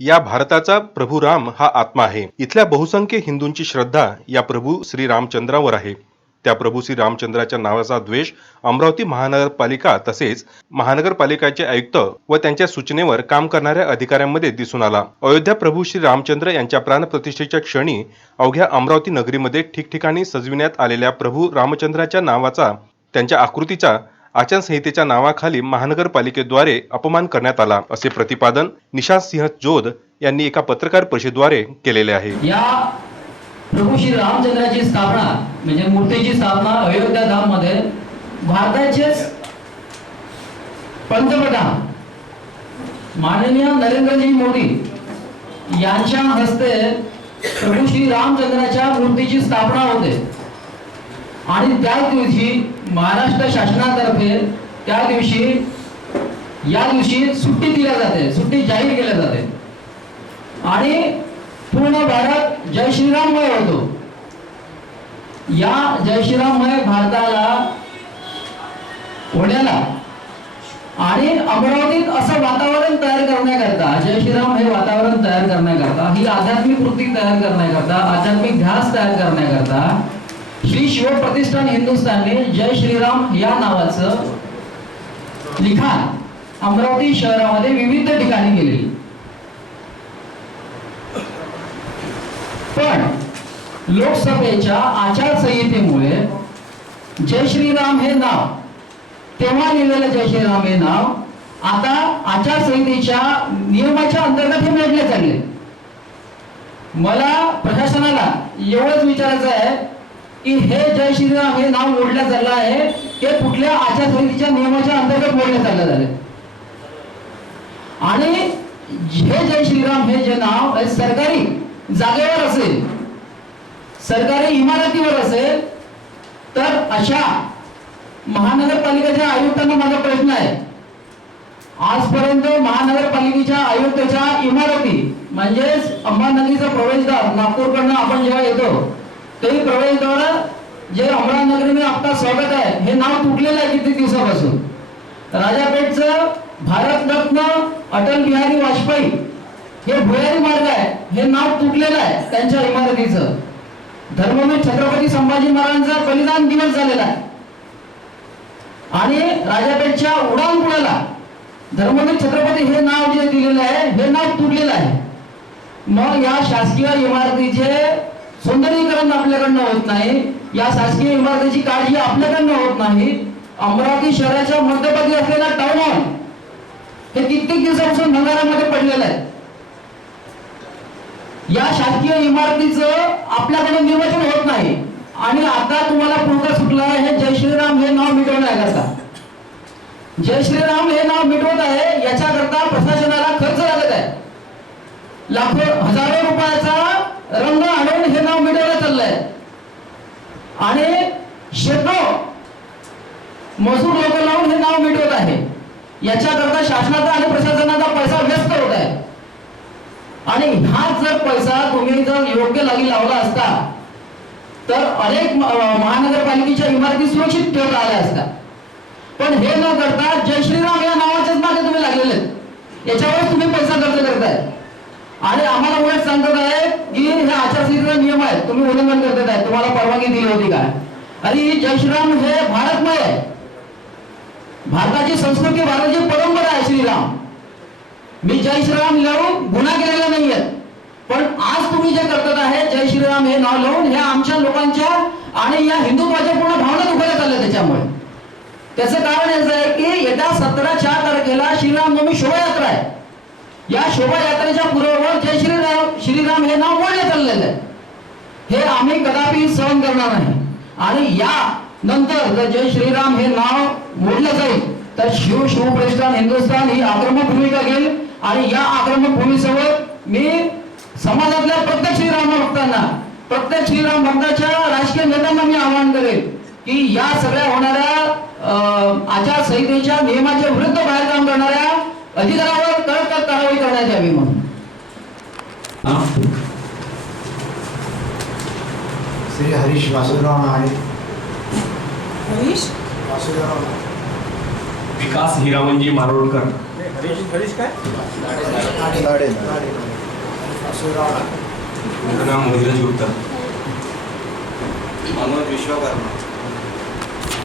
या भारताचा प्रभू राम हा आत्मा आहे. इथल्या बहुसंख्य हिंदूंची श्रद्धा या प्रभू श्री रामचंद्रावर आहे. त्या प्रभू श्री रामचंद्राच्या नावाचा द्वेष अमरावती महानगरपालिका तसेच महानगरपालिकेचे आयुक्त व त्यांच्या सूचनेवर काम करणाऱ्या अधिकाऱ्यांमध्ये दिसून आला. अयोध्या प्रभू श्री रामचंद्र यांच्या प्राणप्रतिष्ठेच्या क्षणी अवघ्या अमरावती नगरीमध्ये ठिकठिकाणी सजविण्यात आलेल्या प्रभू रामचंद्राच्या नावाचा त्यांच्या आकृतीचा आचारसंहितेच्या नावाखाली महानगरपालिकेद्वारे अपमान करण्यात आला असे प्रतिपादन निशांत सिंह जोध यांनी एका पत्रकार परिषदेद्वारे केलेले आहे. या प्रभू श्री रामचंद्राची स्थापना म्हणजे मूर्तीची स्थापना अयोध्या धाममध्ये भारताचेच पंतप्रधान माननीय नरेंद्रजी मोदी यांच्या हस्ते प्रभू श्री रामचंद्राच्या मूर्तीची स्थापना होते. आणि त्याच दिवशी महाराष्ट्र शासनातर्फे त्या दिवशी या दिवशी सुट्टी दिल्या जाते सुट्टी जाहीर केल्या जाते. आणि पूर्ण भारत जय श्रीराममय होतो. या जय श्रीराममय भारताला होण्याला आणि अमरावतीत असं वातावरण तयार करण्याकरता जय श्रीराम हे वातावरण तयार करण्याकरता ही आध्यात्मिक वृत्ती तयार करण्याकरता आध्यात्मिक ध्यास तयार करण्याकरता श्री शिव प्रतिष्ठान हिंदुस्थानने जय श्रीराम या नावाचं लिखाण अमरावती शहरामध्ये विविध ठिकाणी केलेली पण लोकसभेच्या आचारसंहितेमुळे जय श्रीराम हे नाव तेव्हा लिहिलेलं जय श्रीराम हे नाव आता आचारसंहितेच्या नियमाच्या अंतर्गत हे मोडले चालले मला प्रशासनाला एवढंच विचारायचं आहे की हे जय श्रीराम हे नाव मोडलं चाललं आहे. हे कुठल्या आचारसंहितेच्या नियमाच्या अंतर्गत मोडले चाललं झाले आणि हे जय श्रीराम हे जे नाव हे सरकारी जागेवर असेल सरकारी इमारतीवर असेल तर अशा महानगरपालिकेच्या आयुक्तांना माझा प्रश्न आहे. आजपर्यंत महानगरपालिकेच्या आयुक्ताच्या इमारती म्हणजेच अंबानगरीचा प्रवेशद्वार नागपूरकडनं आपण जेव्हा येतो तेही प्रवेशद्वार जे अमरावनगरी मी आपला स्वागत आहे हे नाव तुटलेलं आहे किती दिवसापासून? राजापेठचं भारतरत्न अटल बिहारी वाजपेयी हे भुयारी मार्ग आहे. हे नाव तुटलेलं आहे त्यांच्या इमारतीचं. धर्मवीर छत्रपती संभाजी महाराजांचा बलिदान दिवस झालेला आहे. आणि राजापेठच्या उडान धर्मवीर छत्रपती हे नाव जे दिलेलं आहे हे नाव तुटलेलं आहे. मग या शासकीय इमारतीचे सौंदर्यीकरण आपल्याकडनं होत नाही. या शासकीय इमारतीची काळजी आपल्याकडनं होत नाही. अमरावती शहराच्या मध्यभागी असलेला टाउन हॉल हे कित्येक दिवसापासून भंगारामध्ये पडलेलं आहे. या शासकीय इमारतीचं आपल्याकडे निर्वचन होत नाही. आणि आता तुम्हाला पुढचा सुटला हे जय श्रीराम हे नाव मिटवण्याकरता जय श्रीराम हे नाव मिटवत आहे. याच्याकरता प्रशासनाला खर्च लागत आहे. लाखो हजारो रुपयाचा रंग आणून हे नाव मिटवलं चाललंय आणि शेकडो मजूर लोक लावून हे नाव मिटवत आहे. याच्याकरता शासनाचा आणि प्रशासनाचा पैसा व्यस्त होत आहे. आणि हाच जर पैसा तुम्ही जर योग्य लागी लावला असता तर अनेक महानगरपालिकेच्या इमारती सुरक्षित ठेवता आल्या असतात पण हे न करता जय श्रीराम या नावाच्याच मागे तुम्ही लागलेले आहेत. याच्यावरच तुम्ही पैसा खर्च करताय. आणि आम्हाला उलट सांगत आहे की हे आचारसंहितेचा नियम आहे. तुम्ही उल्लंघन करत आहे. तुम्हाला परवानगी दिली होती काय आणि जय श्रीराम हे भारतमय आहे. भारताची संस्कृती भारताची परंपरा आहे श्रीराम. मी जय श्रीराम लावून गुन्हा केलेला नाहीये. पण आज तुम्ही जे करतात आहे जय श्रीराम हे नाव लावून हे आमच्या लोकांच्या आणि या हिंदुत्वाच्या पूर्ण भावना दुखायला चालल्या त्याच्यामुळे. त्याचं कारण याचं आहे की येत्या सतरा चार तारखेला श्रीरामनवमी शोभायात्रा आहे. या शोभायात्रेच्या पूर्वावर जय श्रीराम श्रीराम हे नाव मोडले चाललेलं आहे? हे आम्ही कदापि सहन करणार नाही. आणि या नंतर जर जय श्रीराम हे नाव मोडलं जाईल तर शिव शिवप्रतिष्ठान हिंदुस्थान ही आक्रमक भूमिका घेईल. आणि या आक्रमक भूमीसोबत मी समाजातल्या प्रत्येक श्रीराम भक्तांना प्रत्येक श्रीराम भक्ताच्या राजकीय नेत्यांना मी आवाहन करेल की या सगळ्या होणाऱ्या अं, आचारसंहितेच्या नियमाच्या विरुद्ध बाहेर काम करणाऱ्या अधिकारावर करता है वही करना चाहिए हाँ? श्री हरीश वासुदेवराव आहे हरीश? वासुदेवराव विकास हिरामनजी जी हरीश हरीश काय? मेरा नाम मोहिराज गुप्ता। मनोज विश्वकर्मा।